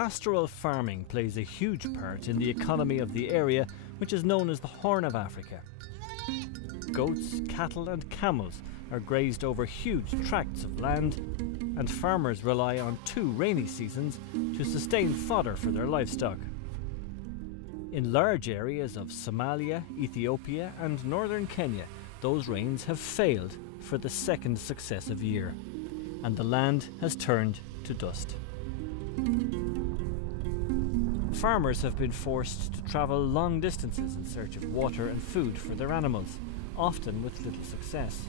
Pastoral farming plays a huge part in the economy of the area, which is known as the Horn of Africa. Goats, cattle and camels are grazed over huge tracts of land, and farmers rely on 2 rainy seasons to sustain fodder for their livestock. In large areas of Somalia, Ethiopia and northern Kenya, those rains have failed for the 2nd successive year, and the land has turned to dust. Farmers have been forced to travel long distances in search of water and food for their animals, often with little success.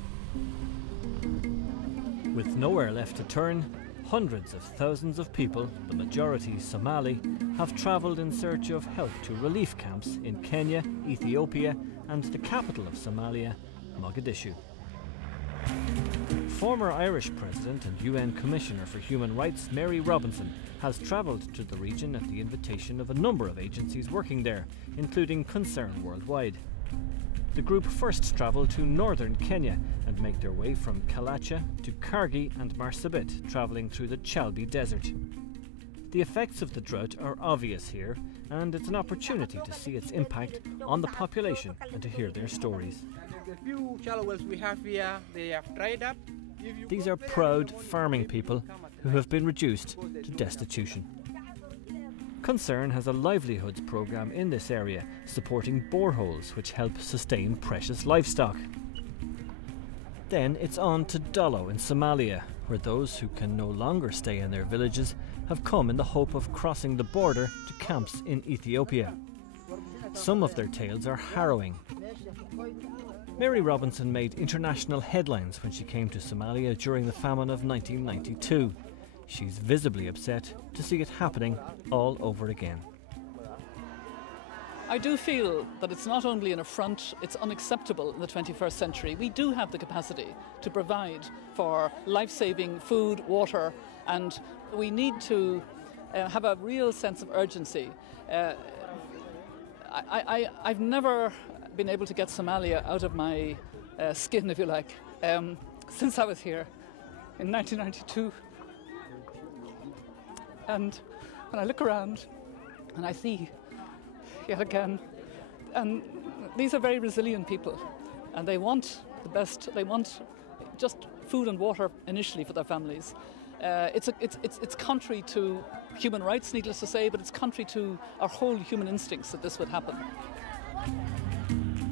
With nowhere left to turn, hundreds of thousands of people, the majority Somali, have travelled in search of help to relief camps in Kenya, Ethiopia and the capital of Somalia, Mogadishu. Former Irish President and UN Commissioner for Human Rights Mary Robinson has travelled to the region at the invitation of a number of agencies working there, including Concern Worldwide. The group first travelled to northern Kenya and make their way from Kalacha to Kargi and Marsabit, travelling through the Chalbi Desert. The effects of the drought are obvious here, and it's an opportunity to see its impact on the population and to hear their stories. The few shallow wells we have here, they have dried up. These are proud farming people who have been reduced to destitution. Concern has a livelihoods programme in this area, supporting boreholes which help sustain precious livestock. Then it's on to Dollo in Somalia, where those who can no longer stay in their villages have come in the hope of crossing the border to camps in Ethiopia. Some of their tales are harrowing. Mary Robinson made international headlines when she came to Somalia during the famine of 1992. She's visibly upset to see it happening all over again. I do feel that it's not only an affront, it's unacceptable in the 21st century. We do have the capacity to provide for life-saving food, water, and we need to have a real sense of urgency. I've never been able to get Somalia out of my skin, if you like, since I was here in 1992. And when I look around and I see yet again, and these are very resilient people, and they want the best. They want just food and water initially for their families. It's contrary to human rights, needless to say, but it's contrary to our whole human instincts that this would happen.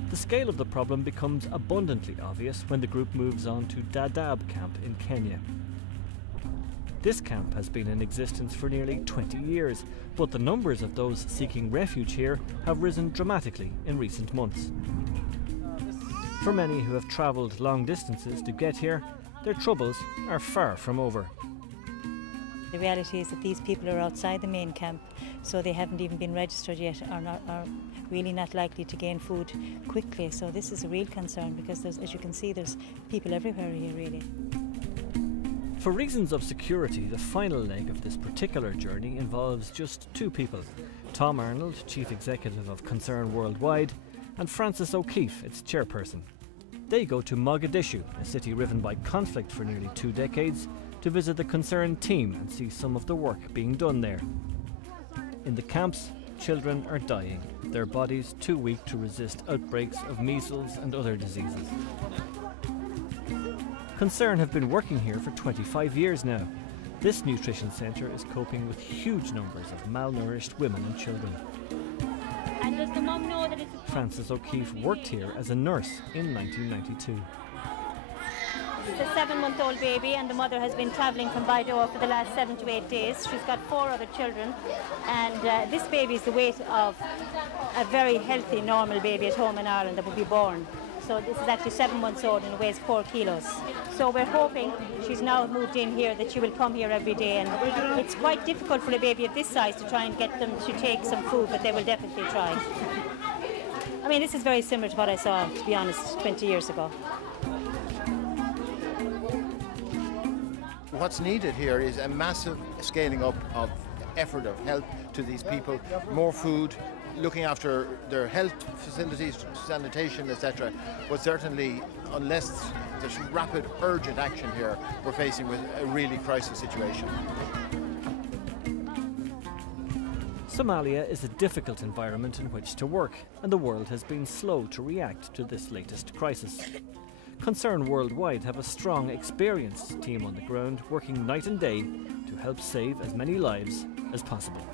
The scale of the problem becomes abundantly obvious when the group moves on to Dadaab camp in Kenya. This camp has been in existence for nearly 20 years, but the numbers of those seeking refuge here have risen dramatically in recent months. For many who have travelled long distances to get here, their troubles are far from over. The reality is that these people are outside the main camp, so they haven't even been registered yet, are really not likely to gain food quickly. So this is a real concern because, as you can see, there's people everywhere here, really. For reasons of security, the final leg of this particular journey involves just 2 people. Tom Arnold, Chief Executive of Concern Worldwide, and Frances O'Keefe, its chairperson. They go to Mogadishu, a city riven by conflict for nearly 2 decades, to visit the Concern team and see some of the work being done there. In the camps, children are dying, their bodies too weak to resist outbreaks of measles and other diseases. Concern have been working here for 25 years now. This nutrition centre is coping with huge numbers of malnourished women and children. And does the mum know that it's a... Frances O'Keefe worked here as a nurse in 1992. It's a 7-month-old baby, and the mother has been travelling from Baidoa for the last 7 to 8 days. She's got 4 other children, and this baby is the weight of a very healthy, normal baby at home in Ireland that would be born. So this is actually 7 months old and weighs 4 kilos. So we're hoping, she's now moved in here, that she will come here every day. And it's quite difficult for a baby of this size to try and get them to take some food, but they will definitely try. I mean, this is very similar to what I saw, to be honest, 20 years ago. What's needed here is a massive scaling up of effort of help to these people, more food, looking after their health facilities, sanitation, etc. But certainly, unless there's rapid, urgent action here, we're facing with a really crisis situation. Somalia is a difficult environment in which to work, and the world has been slow to react to this latest crisis. Concern Worldwide have a strong, experienced team on the ground working night and day to help save as many lives as possible.